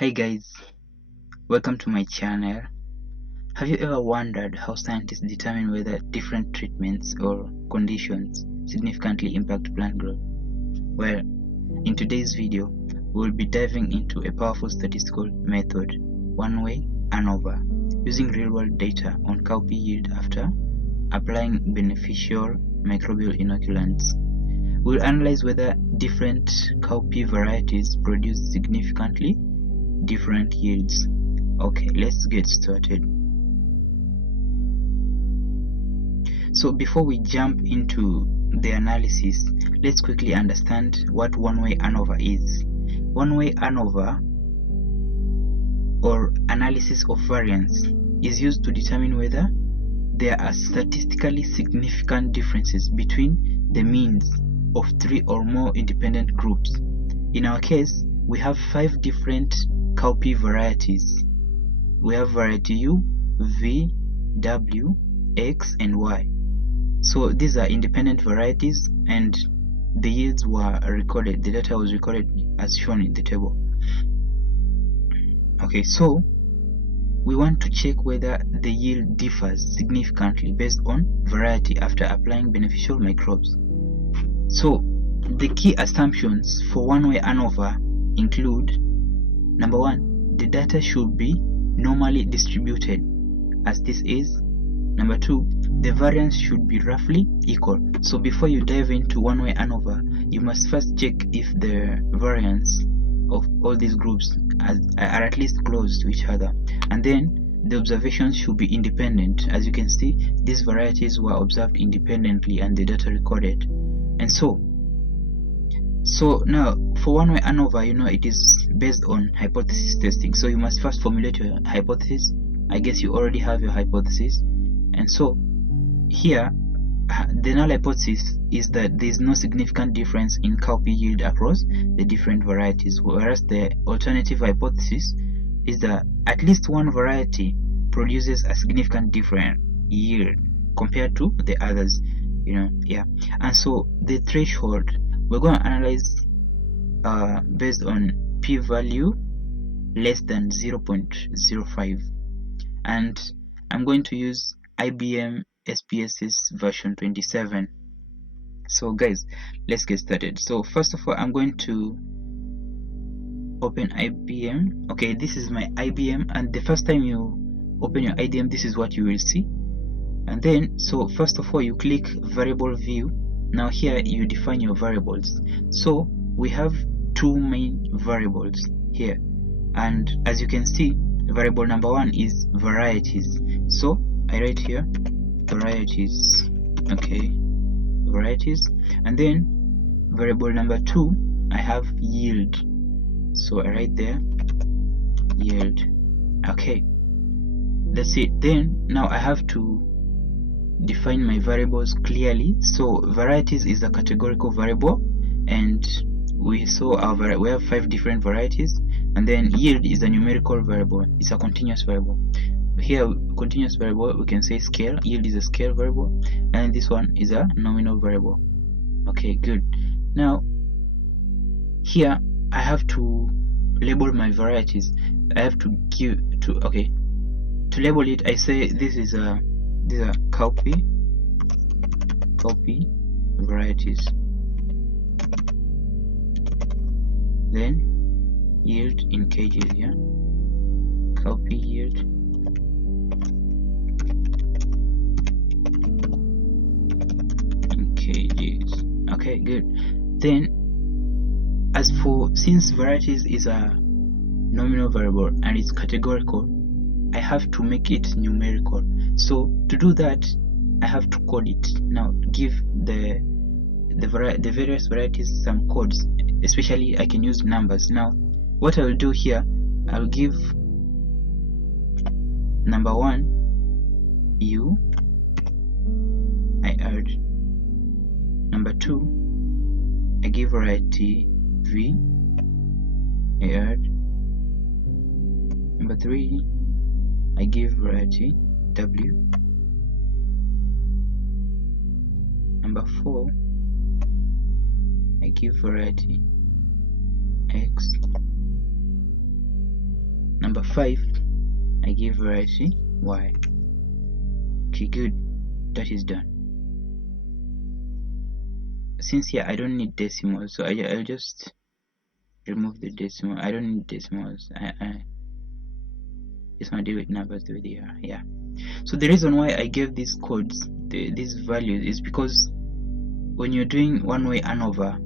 Hi guys, welcome to my channel. Have you ever wondered how scientists determine whether different treatments or conditions significantly impact plant growth? Well, in today's video, we will be diving into a powerful statistical method, One-Way ANOVA, using real-world data on cowpea yield after applying beneficial microbial inoculants. We'll analyze whether different cowpea varieties produce significantly different yields. Okay, let's get started. So before we jump into the analysis, let's quickly understand what one-way ANOVA is. One-way ANOVA, or analysis of variance, is used to determine whether there are statistically significant differences between the means of 3 or more independent groups. In our case, we have 5 different cowpea varieties. We have variety U, V, W, X, and Y. So these are independent varieties, and the yields were recorded. The data was recorded as shown in the table. Okay, so we want to check whether the yield differs significantly based on variety after applying beneficial microbes. So the key assumptions for one-way ANOVA include: number 1, the data should be normally distributed, as this is. Number 2, the variance should be roughly equal. So before you dive into one-way ANOVA, you must first check if the variance of all these groups are at least close to each other, and then the observations should be independent. As you can see, these varieties were observed independently and the data recorded. And so now for one-way ANOVA, you know it is based on hypothesis testing. So you must first formulate your hypothesis. I guess you already have your hypothesis. And so here, the null hypothesis is that there is no significant difference in cowpea yield across the different varieties, whereas the alternative hypothesis is that at least one variety produces a significant different yield compared to the others, and so the threshold we're going to analyze based on p-value less than 0.05, and I'm going to use IBM SPSS version 27. So guys, let's get started. So first of all, I'm going to open IBM. Okay, this is my IBM, and the first time you open your IBM, this is what you will see. And then, so first of all, you click variable view. Now here you define your variables. So we have 2 main variables here, and as you can see, variable number 1 is varieties. So I write here varieties. Okay, varieties. And then variable number 2, I have yield. So I write there yield. Okay, that's it. Then now I have to define my variables clearly. So varieties is a categorical variable, and we saw we have 5 different varieties. And then yield is a numerical variable. It's a continuous variable. Here, continuous variable, we can say scale. Yield is a scale variable, and this one is a nominal variable. Okay, good. Now here I have to label my varieties. I have to to label it, I say these are cowpea varieties. Then yield in kgs. Yeah, cowpea yield in kgs. Okay, good. Then since varieties is a nominal variable and it's categorical, I have to make it numerical. So to do that, I have to code it. Now give the various varieties some codes, especially I can use numbers. Now what I will do here, I'll give number 1 U, I add. Number 2, I give variety V, I add. Number 3, I give variety W. Number 4, I give variety X. Number 5, I give variety y. Okay, good, that is done. Since here I don't need decimals, so I'll just remove the decimal. I don't need decimals. I just want to deal with numbers with here. Yeah. So the reason why I gave these codes, these values, is because when you're doing one-way ANOVA,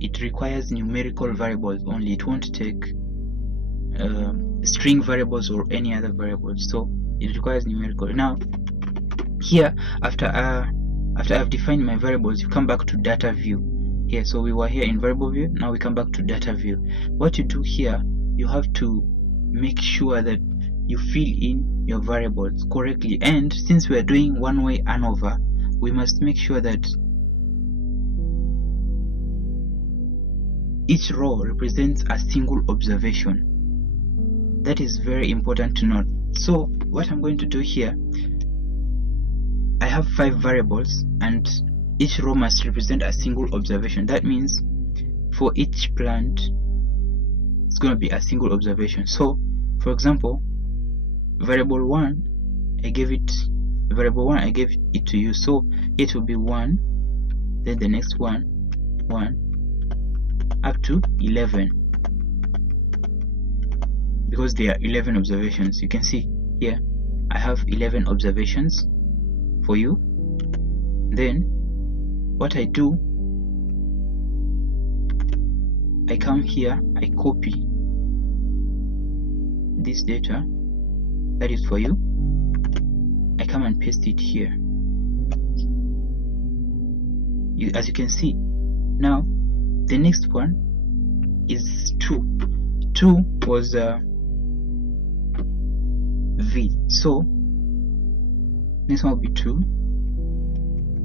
it requires numerical variables only. It won't take string variables or any other variables. So it requires numerical. Now here, after I've defined my variables, you come back to data view here. So we were here in variable view, now we come back to data view. What you do here, you have to make sure that you fill in your variables correctly, and since we are doing one-way ANOVA, we must make sure that each row represents a single observation. That is very important to note. So what I'm going to do here, I have 5 variables and each row must represent a single observation. That means for each plant it's going to be a single observation. So for example, variable 1, I gave it to you, so it will be 1, then the next 1, 1 up to 11, because there are 11 observations. You can see here I have 11 observations for you. Then what I do, I come here, I copy this data that is for you, I come and paste it here. As you can see, now the next one is 2. 2 was V, so next one will be 2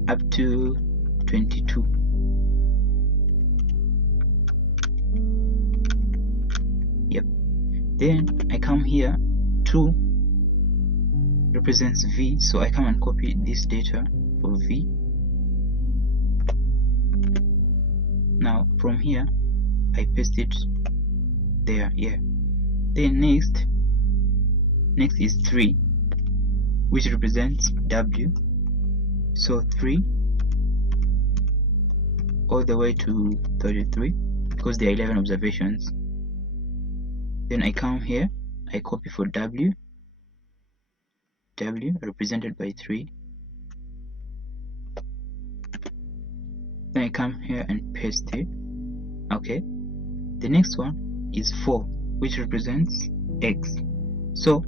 up to 22. Yep. Then I come here, 2 represents V, so I come and copy this data for V. Now from here I paste it there. Yeah. Then next is 3, which represents W, so 3 all the way to 33, because there are 11 observations. Then I come here, I copy for W represented by 3. Then I come here and paste it. Okay, the next one is 4, which represents X, so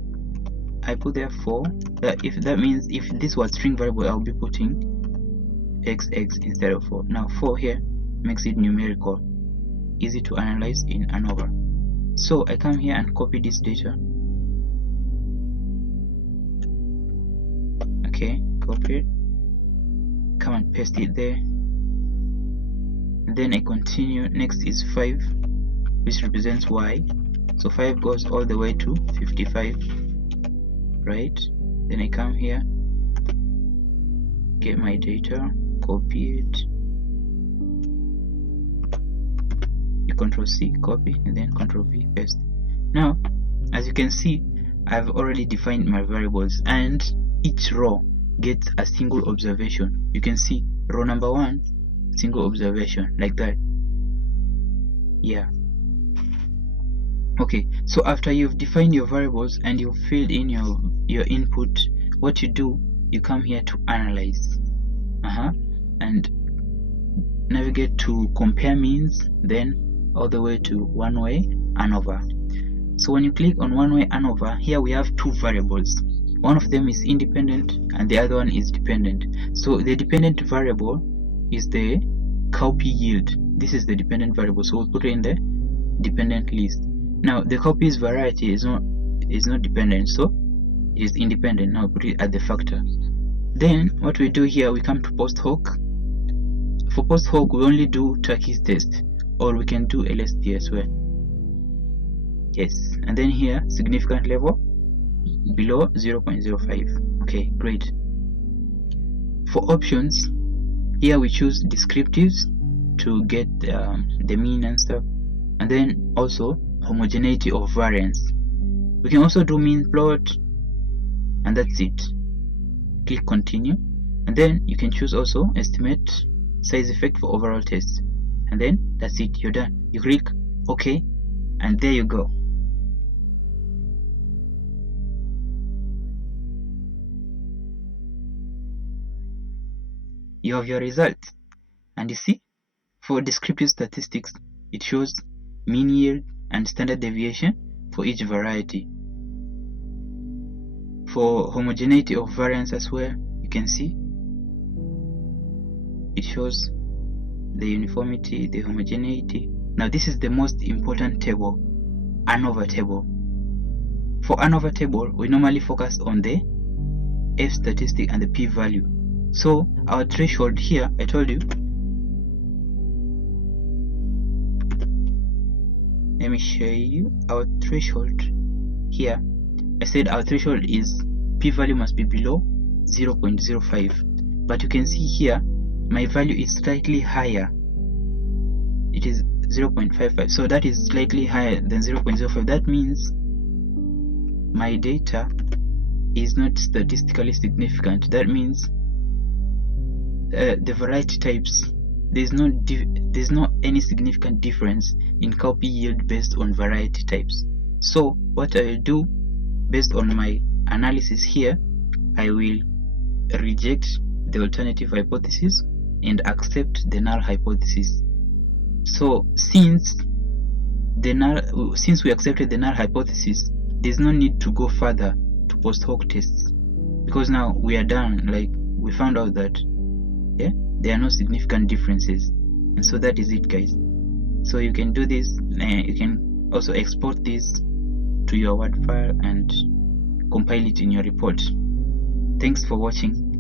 I put there 4. That means if this was string variable, I'll be putting XX instead of 4. Now 4 here makes it numerical, easy to analyze in ANOVA. So I come here and copy this data. Okay, copy it, come and paste it there, and then I continue. Next is 5, which represents Y, so 5 goes all the way to 55, right? Then I come here, get my data, copy it, you Control C, copy, and then Control V, paste. Now as you can see, I've already defined my variables, and each row gets a single observation. You can see row number 1, single observation, like that. Yeah. Okay, so after you've defined your variables and you've filled in your input, what you do, you come here to analyze, and navigate to compare means, then all the way to one-way ANOVA. So when you click on one-way ANOVA, here we have 2 variables. One of them is independent and the other one is dependent. So the dependent variable is the cowpea yield. This is the dependent variable, so we'll put it in the dependent list. Now the cowpea's variety is not dependent, so it is independent. Now put it at the factor. Then what we do here, we come to post hoc. For post hoc, we only do Tukey's test, or we can do LST as well. Yes, and then here significant level below 0.05. Okay, great. For options, here we choose descriptives to get the mean and stuff, and then also homogeneity of variance. We can also do mean plot, and that's it. Click continue, and then you can choose also estimate size effect for overall test, and then that's it, you're done. You click OK, and there you go. You have your results, and you see, for descriptive statistics, it shows mean yield and standard deviation for each variety. For homogeneity of variance as well, you can see it shows the uniformity, the homogeneity. Now this is the most important table, ANOVA table. For ANOVA table, we normally focus on the F statistic and the p-value. So our threshold here, I told you, let me show you our threshold here. I said our threshold is p-value must be below 0.05, but you can see here my value is slightly higher. It is 0.55, so that is slightly higher than 0.05. That means my data is not statistically significant. That means the variety types, there's not any significant difference in cowpea yield based on variety types. So what I will do, based on my analysis here, I will reject the alternative hypothesis and accept the null hypothesis. So since we accepted the null hypothesis, there's no need to go further to post hoc tests, because now we are done. Like, we found out that there are no significant differences, and so that is it, guys. So you can do this. You can also export this to your Word file and compile it in your report. Thanks for watching.